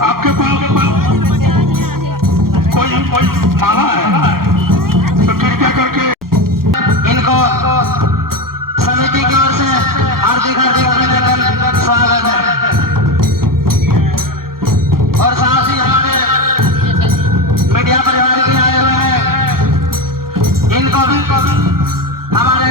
आपके पास कोई मांगा है तो कृपया करके इनको समिति की ओर से हार्दिक अभिनंदन स्वागत है। और साथ ही हमारे मीडिया परिवार भी आए हुए हैं, इनको भी हमारे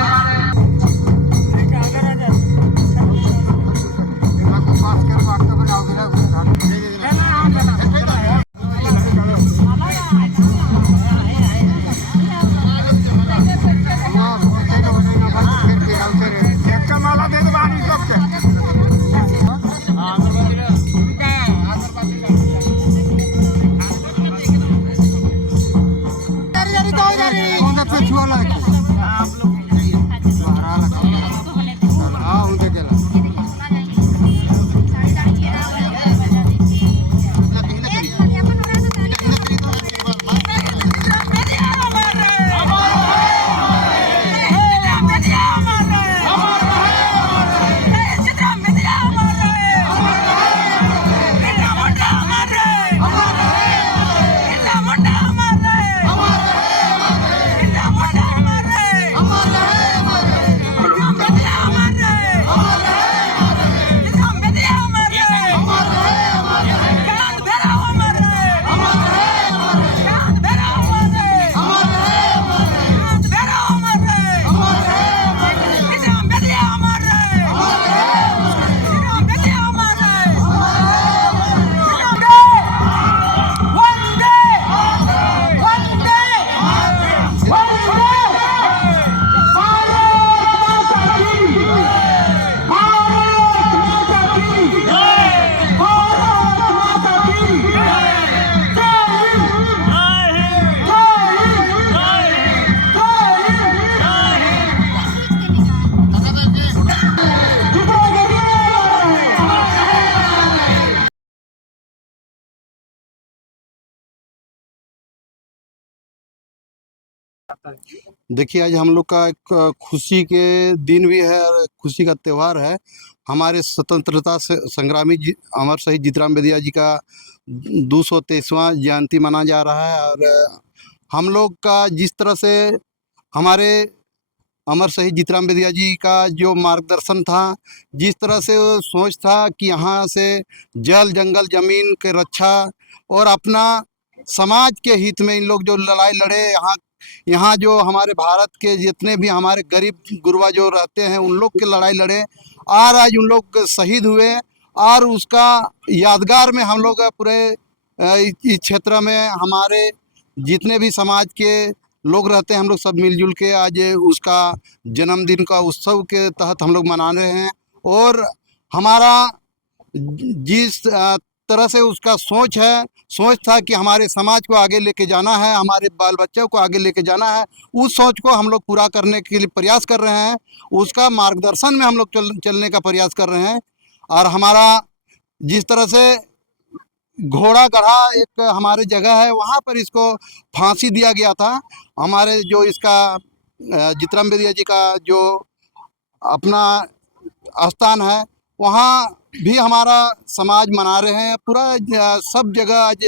देखिए, आज हम लोग का एक खुशी के दिन भी है और खुशी का त्यौहार है। हमारे स्वतंत्रता से संग्रामी अमर शहीद जीतराम बेदिया जी का 223वां जयंती मनाया जा रहा है। और हम लोग का जिस तरह से हमारे अमर शहीद जीतराम बेदिया जी का जो मार्गदर्शन था, जिस तरह से वो सोच था कि यहाँ से जल जंगल ज़मीन के रक्षा और अपना समाज के हित में इन लोग जो लड़ाई लड़े, यहाँ जो हमारे भारत के जितने भी हमारे गरीब गुरबा जो रहते हैं उन लोग के लड़ाई लड़े और आज उन लोग शहीद हुए। और उसका यादगार में हम लोग पूरे इस क्षेत्र में हमारे जितने भी समाज के लोग रहते हैं, हम लोग सब मिलजुल के आज उसका जन्मदिन का उत्सव के तहत हम लोग मना रहे हैं। और हमारा जिस तरह से उसका सोच था कि हमारे समाज को आगे लेके जाना है, हमारे बाल बच्चों को आगे लेके जाना है, उस सोच को हम लोग पूरा करने के लिए प्रयास कर रहे हैं। उसका मार्गदर्शन में हम लोग चलने का प्रयास कर रहे हैं। और हमारा जिस तरह से घोड़ा गढ़ा एक हमारे जगह है, वहाँ पर इसको फांसी दिया गया था। हमारे जो इसका जीतराम बेदिया जी का जो अपना स्थान है, वहाँ भी हमारा समाज मना रहे हैं। पूरा सब जगह आज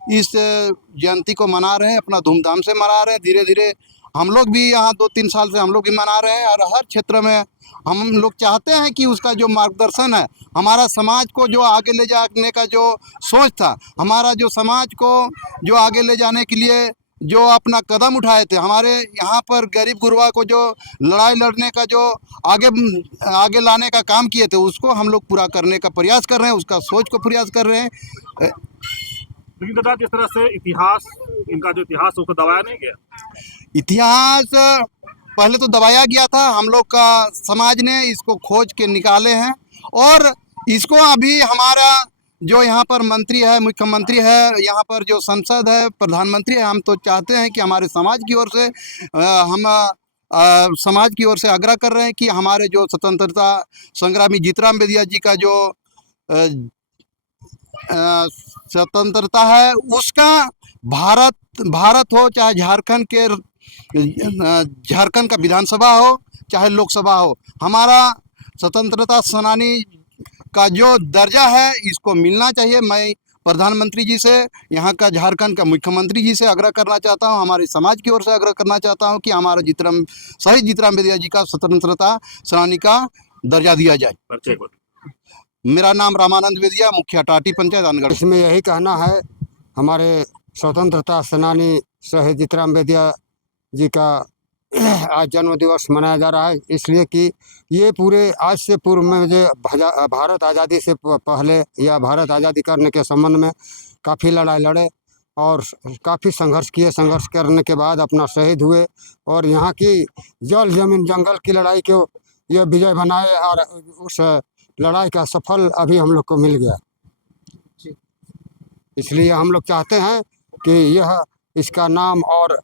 इस जयंती को मना रहे हैं, अपना धूमधाम से मना रहे हैं। धीरे धीरे हम लोग भी यहाँ 2-3 साल से हम लोग भी मना रहे हैं, और हर क्षेत्र में हम लोग चाहते हैं कि उसका जो मार्गदर्शन है, हमारा समाज को जो आगे ले जाने का जो सोच था, हमारा जो समाज को जो आगे ले जाने के लिए जो अपना कदम उठाए थे, हमारे यहाँ पर गरीब गुरबा को जो लड़ाई लड़ने का जो आगे आगे लाने का काम किए थे, उसको हम लोग पूरा करने का प्रयास कर रहे हैं, उसका सोच को प्रयास कर रहे हैं। लेकिन दादा, जिस तरह से इतिहास, इनका जो इतिहास उसको दबाया नहीं गया। इतिहास पहले तो दबाया गया था, हम लोग का समाज ने इसको खोज के निकाले हैं, और इसको अभी हमारा जो यहाँ पर मंत्री है, मुख्यमंत्री है, यहाँ पर जो संसद है, प्रधानमंत्री है, हम तो चाहते हैं कि हमारे समाज की ओर से हम समाज की ओर से आग्रह कर रहे हैं कि हमारे जो स्वतंत्रता संग्रामी जीतराम बेदिया जी का जो स्वतंत्रता है, उसका भारत हो, चाहे झारखंड का विधानसभा हो, चाहे लोकसभा हो, हमारा स्वतंत्रता सेनानी का जो दर्जा है, इसको मिलना चाहिए। मैं प्रधानमंत्री जी से, यहाँ का झारखंड का मुख्यमंत्री जी से आग्रह करना चाहता हूँ, हमारे समाज की ओर से आग्रह करना चाहता हूँ कि हमारा शहीद जीतराम बेदिया जी का स्वतंत्रता सेनानी का दर्जा दिया जाए। मेरा नाम रामानंद बेदिया, मुखिया टाटी पंचायत अनगढ़। इसमें यही कहना है, हमारे स्वतंत्रता सेनानी शहीद जीतराम बेदिया जी का आज जन्म दिवस मनाया जा रहा है, इसलिए कि ये पूरे आज से पूर्व में जो भारत आज़ादी से पहले या भारत आज़ादी करने के संबंध में काफ़ी लड़ाई लड़े और काफ़ी संघर्ष किए। संघर्ष करने के बाद अपना शहीद हुए, और यहाँ की जल जमीन जंगल की लड़ाई को ये विजय बनाए, और उस लड़ाई का सफल अभी हम लोग को मिल गया। इसलिए हम लोग चाहते हैं कि यह इसका नाम और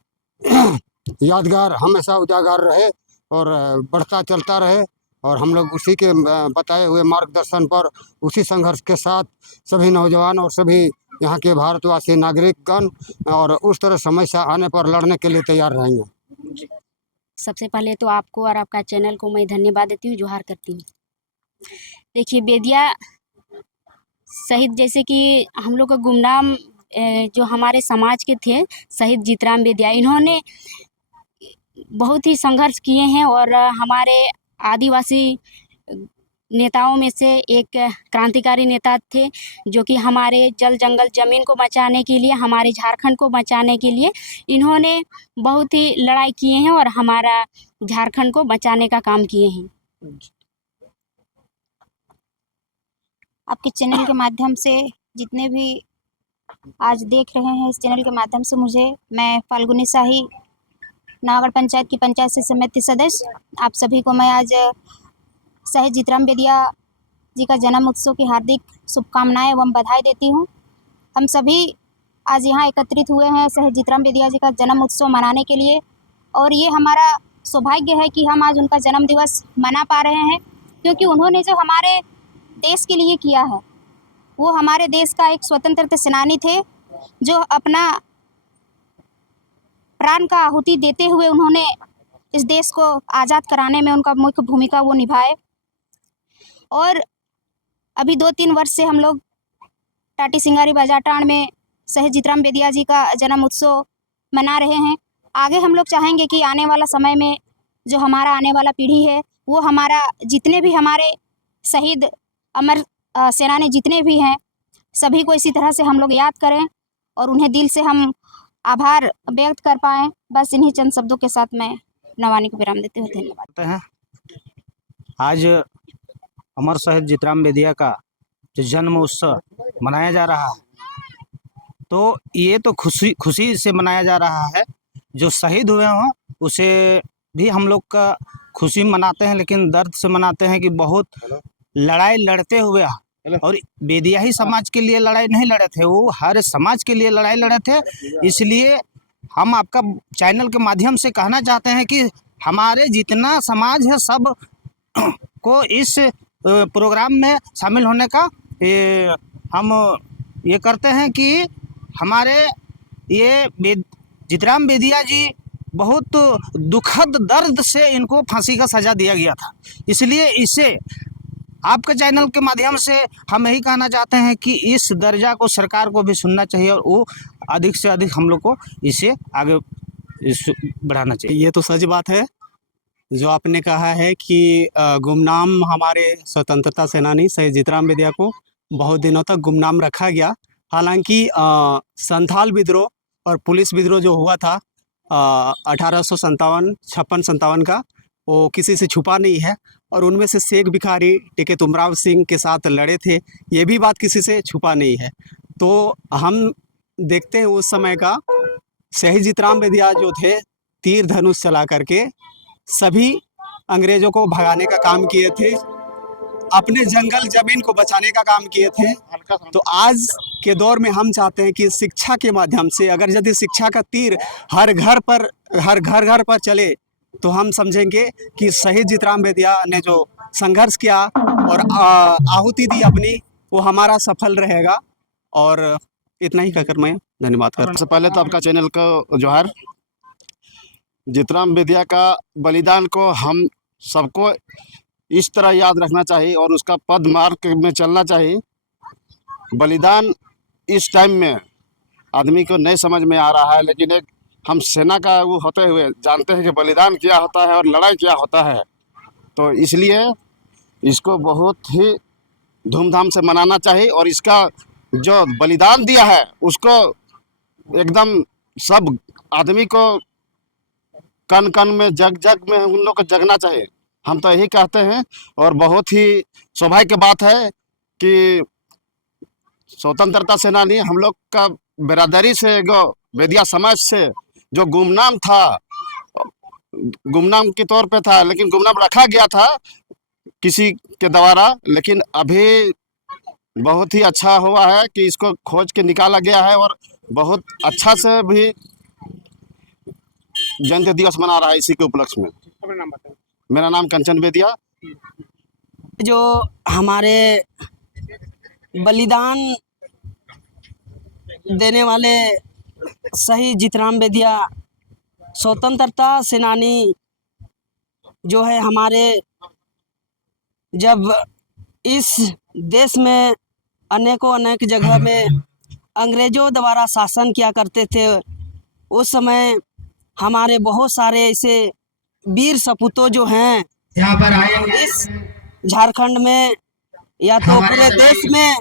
यादगार हमेशा उजागर रहे और बढ़ता चलता रहे, और हम लोग उसी के बताए हुए मार्गदर्शन पर, उसी संघर्ष के साथ सभी नौजवान और सभी यहाँ के भारतवासी नागरिकगण और उस तरह समस्या आने पर लड़ने के लिए तैयार रहेंगे। सबसे पहले तो आपको और आपका चैनल को मैं धन्यवाद देती हूँ, जोहार करती हूँ। देखिए, बेदिया शहीद, जैसे कि हम लोग का गुमनाम जो हमारे समाज के थे शहीद जीतराम बेदिया, इन्होंने बहुत ही संघर्ष किए हैं, और हमारे आदिवासी नेताओं में से एक क्रांतिकारी नेता थे, जो कि हमारे जल जंगल ज़मीन को बचाने के लिए, हमारे झारखंड को बचाने के लिए इन्होंने बहुत ही लड़ाई किए हैं और हमारा झारखंड को बचाने का काम किए हैं। आपके चैनल के माध्यम से जितने भी आज देख रहे हैं, इस चैनल के माध्यम से मैं फाल्गुनी शाही, नवागढ़ पंचायत की पंचायत से समिति सदस्य, आप सभी को मैं आज शहीद जीतराम बेदिया जी का जन्म उत्सव की हार्दिक शुभकामनाएं एवं बधाई देती हूं। हम सभी आज यहाँ एकत्रित हुए हैं शहीद जीतराम बेदिया जी का जन्म उत्सव मनाने के लिए, और ये हमारा सौभाग्य है कि हम आज उनका जन्म दिवस मना पा रहे हैं, क्योंकि उन्होंने जो हमारे देश के लिए किया है, वो हमारे देश का एक स्वतंत्रता सेनानी थे, जो अपना प्राण का आहुति देते हुए उन्होंने इस देश को आज़ाद कराने में उनका मुख्य भूमिका वो निभाए। और अभी 2-3 वर्ष से हम लोग टाटी सिंगारी बाजारटांड में शहीद जीतराम बेदिया जी का जन्म उत्सव मना रहे हैं। आगे हम लोग चाहेंगे कि आने वाला समय में जो हमारा आने वाला पीढ़ी है, वो हमारा जितने भी हमारे शहीद अमर सेनानी जितने भी हैं, सभी को इसी तरह से हम लोग याद करें और उन्हें दिल से हम आभार व्यक्त कर पाएँ। बस इन्हीं चंद शब्दों के साथ मैं नवानी को विराम देते हुए धन्यवाद। आज अमर शहीद जीतराम बेदिया का जो जन्म उत्सव मनाया जा रहा है, तो ये तो खुशी से मनाया जा रहा है। जो शहीद हुए हों उसे भी हम लोग का खुशी मनाते हैं, लेकिन दर्द से मनाते हैं कि बहुत लड़ाई लड़ते हुए, और बेदिया ही समाज के लिए लड़ाई नहीं लड़े थे, वो हर समाज के लिए लड़ाई लड़े थे। इसलिए हम आपका चैनल के माध्यम से कहना चाहते हैं कि हमारे जितना समाज है सब को इस प्रोग्राम में शामिल होने का हम ये करते हैं कि हमारे ये जीतराम बेदिया जी बहुत दुखद दर्द से इनको फांसी का सज़ा दिया गया था। इसलिए इसे आपके चैनल के माध्यम से हम यही कहना चाहते हैं कि इस दर्जा को सरकार को भी सुनना चाहिए और वो अधिक से अधिक हम लोग को इसे आगे बढ़ाना चाहिए। ये तो सच बात है जो आपने कहा है कि गुमनाम हमारे स्वतंत्रता सेनानी शहीद जीतराम बेदिया को बहुत दिनों तक गुमनाम रखा गया। हालांकि संथाल विद्रोह और पुलिस विद्रोह जो हुआ था 1857 का, वो किसी से छुपा नहीं है और उनमें से शेख भिखारी टिकैत उमराव सिंह के साथ लड़े थे, ये भी बात किसी से छुपा नहीं है। तो हम देखते हैं उस समय का शहीद जीतराम बेदिया जो थे तीर धनुष चला करके सभी अंग्रेजों को भगाने का काम किए थे, अपने जंगल जमीन को बचाने का काम किए थे। तो आज के दौर में हम चाहते हैं कि शिक्षा के माध्यम से अगर यदि शिक्षा का तीर हर घर घर पर चले तो हम समझेंगे कि शहीद जीतराम बेदिया ने जो संघर्ष किया और आहुति दी अपनी, वो हमारा सफल रहेगा। और इतना ही कहकर मैं धन्यवाद करता हूं। सबसे पहले तो आपका चैनल को जोहार। जीतराम बेदिया का बलिदान को हम सबको इस तरह याद रखना चाहिए और उसका पद मार्ग में चलना चाहिए। बलिदान इस टाइम में आदमी को नहीं समझ में आ रहा है, लेकिन एक हम सेना का वो होते हुए जानते हैं कि बलिदान क्या होता है और लड़ाई क्या होता है। तो इसलिए इसको बहुत ही धूमधाम से मनाना चाहिए और इसका जो बलिदान दिया है उसको एकदम सब आदमी को कन कन में जग में उन लोग को जगना चाहिए। हम तो यही कहते हैं और बहुत ही सौभाग्य की बात है कि स्वतंत्रता सेनानी हम लोग का बिरादरी से बेदिया समाज से जो गुमनाम था, गुमनाम के तौर पे था, लेकिन गुमनाम रखा गया था किसी के द्वारा, लेकिन अभी बहुत ही अच्छा हुआ है कि इसको खोज के निकाला गया है और बहुत अच्छा से भी जयंती दिवस मना रहा है इसी के उपलक्ष्य में। मेरा नाम कंचन बेदिया। जो हमारे बलिदान देने वाले शहीद जीतराम बेदिया स्वतंत्रता सेनानी जो है हमारे, जब इस देश में अनेक जगह में अंग्रेज़ों द्वारा शासन किया करते थे, उस समय हमारे बहुत सारे ऐसे वीर सपूतों जो हैं यहाँ पर आए इस झारखंड में या तो पूरे देश में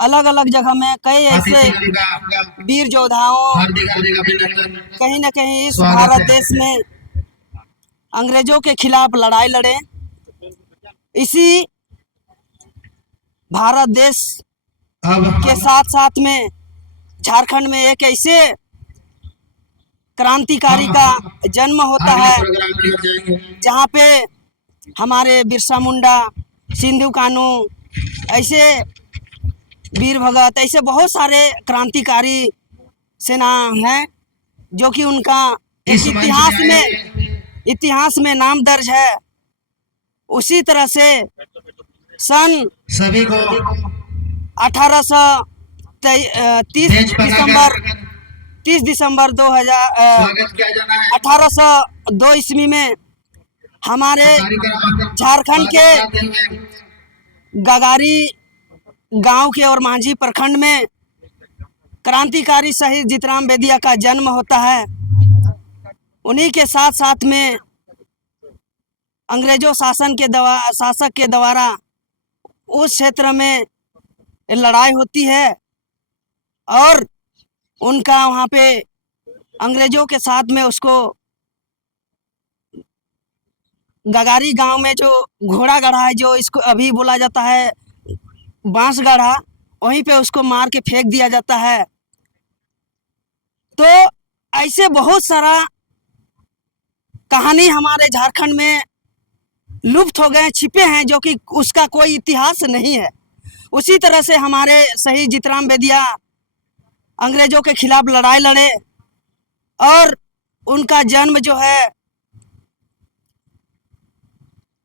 अलग अलग जगह में कई ऐसे वीर योद्धाओं कहीं न कहीं इस भारत देश में अंग्रेजों के खिलाफ लड़ाई लड़े। इसी भारत देश के साथ साथ में झारखंड में एक ऐसे क्रांतिकारी का जन्म होता है जहाँ पे हमारे बिरसा मुंडा, सिंधु कानू, ऐसे वीर भगत, ऐसे बहुत सारे क्रांतिकारी सेना हैं जो कि उनका इतिहास में नाम दर्ज है। उसी तरह से सन सभी को 30 दिसंबर 1802 ईस्वी में हमारे झारखंड के गगारी गांव के और मांझी प्रखंड में क्रांतिकारी शहीद जीतराम बेदिया का जन्म होता है। उन्हीं के साथ साथ में अंग्रेजों शासक के द्वारा उस क्षेत्र में लड़ाई होती है और उनका वहाँ पे अंग्रेजों के साथ में उसको गगारी गांव में जो घोड़ा गढ़ा है, जो इसको अभी बोला जाता है बांस गढ़ा, वहीं पे उसको मार के फेंक दिया जाता है। तो ऐसे बहुत सारा कहानी हमारे झारखंड में लुप्त हो गए, छिपे हैं, जो कि उसका कोई इतिहास नहीं है। उसी तरह से हमारे शहीद जीतराम बेदिया अंग्रेजों के खिलाफ लड़ाई लड़े और उनका जन्म जो है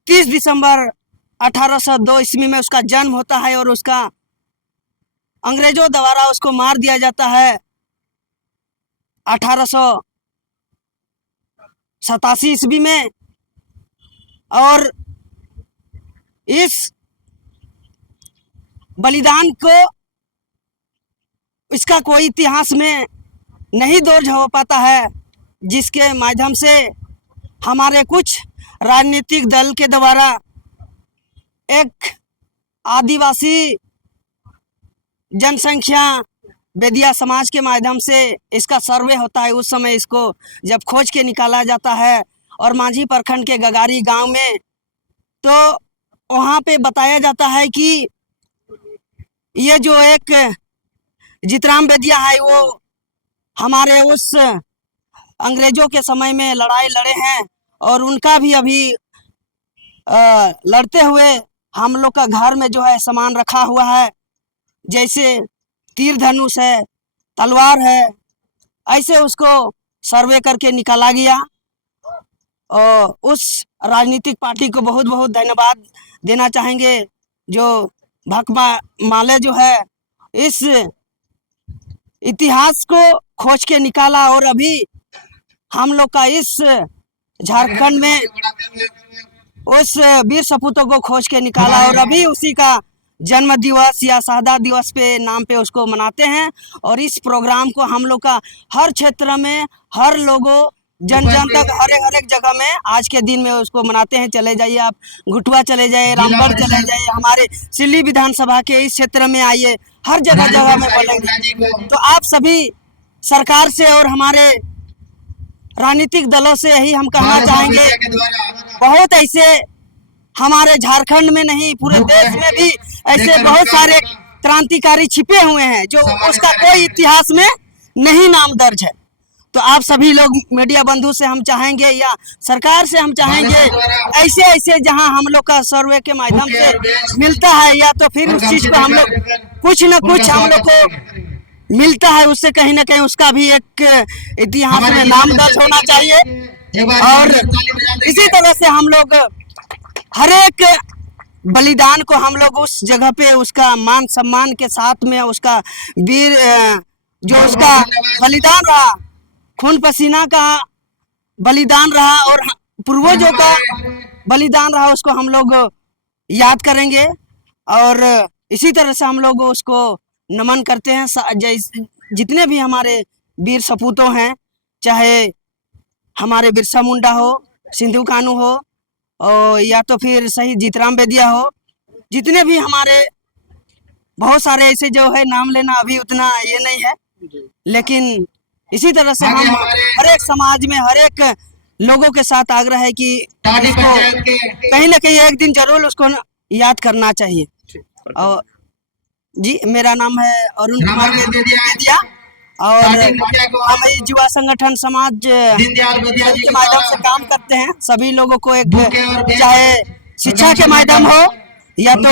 30 दिसंबर 1802 ईस्वी में उसका जन्म होता है और उसका अंग्रेजों द्वारा उसको मार दिया जाता है 1887 ईस्वी में। और इस बलिदान को इसका कोई इतिहास में नहीं दर्ज हो पाता है, जिसके माध्यम से हमारे कुछ राजनीतिक दल के द्वारा एक आदिवासी जनसंख्या बेदिया समाज के माध्यम से इसका सर्वे होता है। उस समय इसको जब खोज के निकाला जाता है और मांझी प्रखंड के गगारी गांव में, तो वहाँ पे बताया जाता है कि ये जो एक जितराम बेदिया है वो हमारे उस अंग्रेजों के समय में लड़ाई लड़े हैं और उनका भी अभी लड़ते हुए हम लोग का घर में जो है सामान रखा हुआ है, जैसे तीर धनुष है, तलवार है, ऐसे उसको सर्वे करके निकाला गया। और उस राजनीतिक पार्टी को बहुत बहुत धन्यवाद देना चाहेंगे जो भकमा माले जो है इस इतिहास को खोज के निकाला और अभी हम लोग का इस झारखंड में उस वीर सपूतों को खोज के निकाला और अभी उसी का जन्म दिवस या शहादत दिवस पे नाम पे उसको मनाते हैं। और इस प्रोग्राम को हम लोग का हर क्षेत्र में हर लोगों जन जन तक हर एक जगह में आज के दिन में उसको मनाते हैं। चले जाइए आप घुटुआ चले जाइए, रामगढ़ चले जाइए, हमारे सिल्ली विधानसभा के इस क्षेत्र में आइए, हर जगह जगह में बोलेंगे। तो आप सभी सरकार से और हमारे राजनीतिक दलों से यही हम कहना चाहेंगे, बहुत ऐसे हमारे झारखंड में नहीं पूरे देश में भी ऐसे बहुत सारे क्रांतिकारी छिपे हुए हैं जो उसका कोई इतिहास में नहीं नाम दर्ज है। तो आप सभी लोग मीडिया बंधु से हम चाहेंगे या सरकार से हम चाहेंगे ऐसे ऐसे जहां हम लोग का सर्वे के माध्यम से मिलता है या तो फिर उस चीज को हम लोग कुछ न कुछ हम लोग को मिलता है, उससे कहीं ना कहीं उसका भी एक इतिहास में नाम दर्ज होना चाहिए। और इसी तरह से हम लोग हर एक बलिदान को हम लोग उस जगह पे उसका मान सम्मान के साथ में उसका वीर जो उसका बलिदान रहा, खून पसीना का बलिदान रहा और पूर्वजों का बलिदान रहा, उसको हम लोग याद करेंगे और इसी तरह से हम लोग उसको नमन करते हैं। जितने भी हमारे वीर सपूतों हैं, चाहे हमारे बिरसा मुंडा हो, सिंधु कान्हू हो और या तो फिर शहीद जितराम बेदिया हो, जितने भी हमारे बहुत सारे ऐसे जो है नाम लेना अभी उतना ये नहीं है, लेकिन इसी तरह से हम हर एक समाज में हर एक लोगों के साथ आग्रह है कि इसको कहीं ना कहीं एक दिन जरूर उसको याद करना चाहिए। और जी मेरा नाम है अरुण कुमार बेदिया और हम युवा संगठन समाज के माध्यम से काम करते हैं। सभी लोगों को एक चाहे शिक्षा के माध्यम हो या तो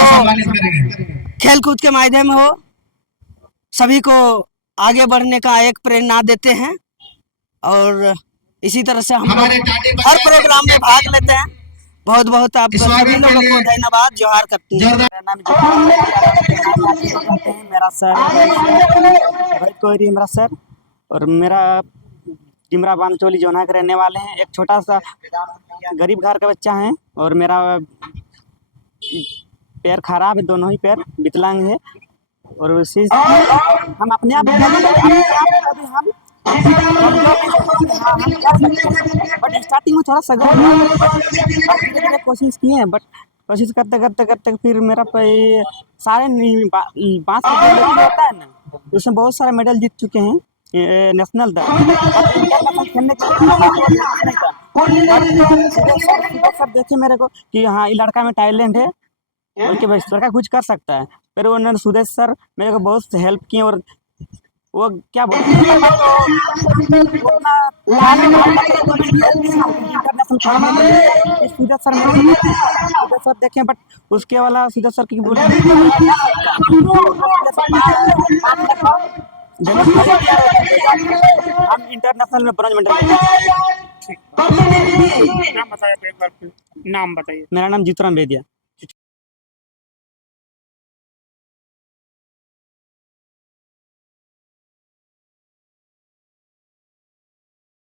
खेल कूद के माध्यम हो, सभी को आगे बढ़ने का एक प्रेरणा देते हैं और इसी तरह से हम हर प्रोग्राम में भाग लेते हैं। बहुत बहुत आप सभी लोगों को धन्यवाद, जोहार करते हैं। मेरा नाम मेरा सर कोई मेरा सर और मेरा टिमरा बांधचोली जोना के रहने वाले हैं। एक छोटा सा गरीब घर का बच्चा है और मेरा पैर खराब है, दोनों ही पैर विकलांग है और उसी हम अपने आप हम बट स्टार्टिंग में थोड़ा सगा कोशिश किए हैं, बट कोशिश करते करते करते फिर मेरा सारे बांस होता है ना, उसमें बहुत सारे मेडल जीत चुके हैं नेशनल तक खेलने सब देखे मेरे को कि हाँ ये लड़का में टैलेंट है और कि भाई लड़का कुछ कर सकता है। फिर उन्होंने सुरेश सर मेरे को बहुत हेल्प किए और वो क्या बोलते हैं सुरेश सर देखें, बट उसके वाला सुरेश सर की बोल हम इंटरनेशनल में ब्रॉन्ज मेडल। नाम बताइए, नाम बताइए। मेरा नाम जितराम बेदिया।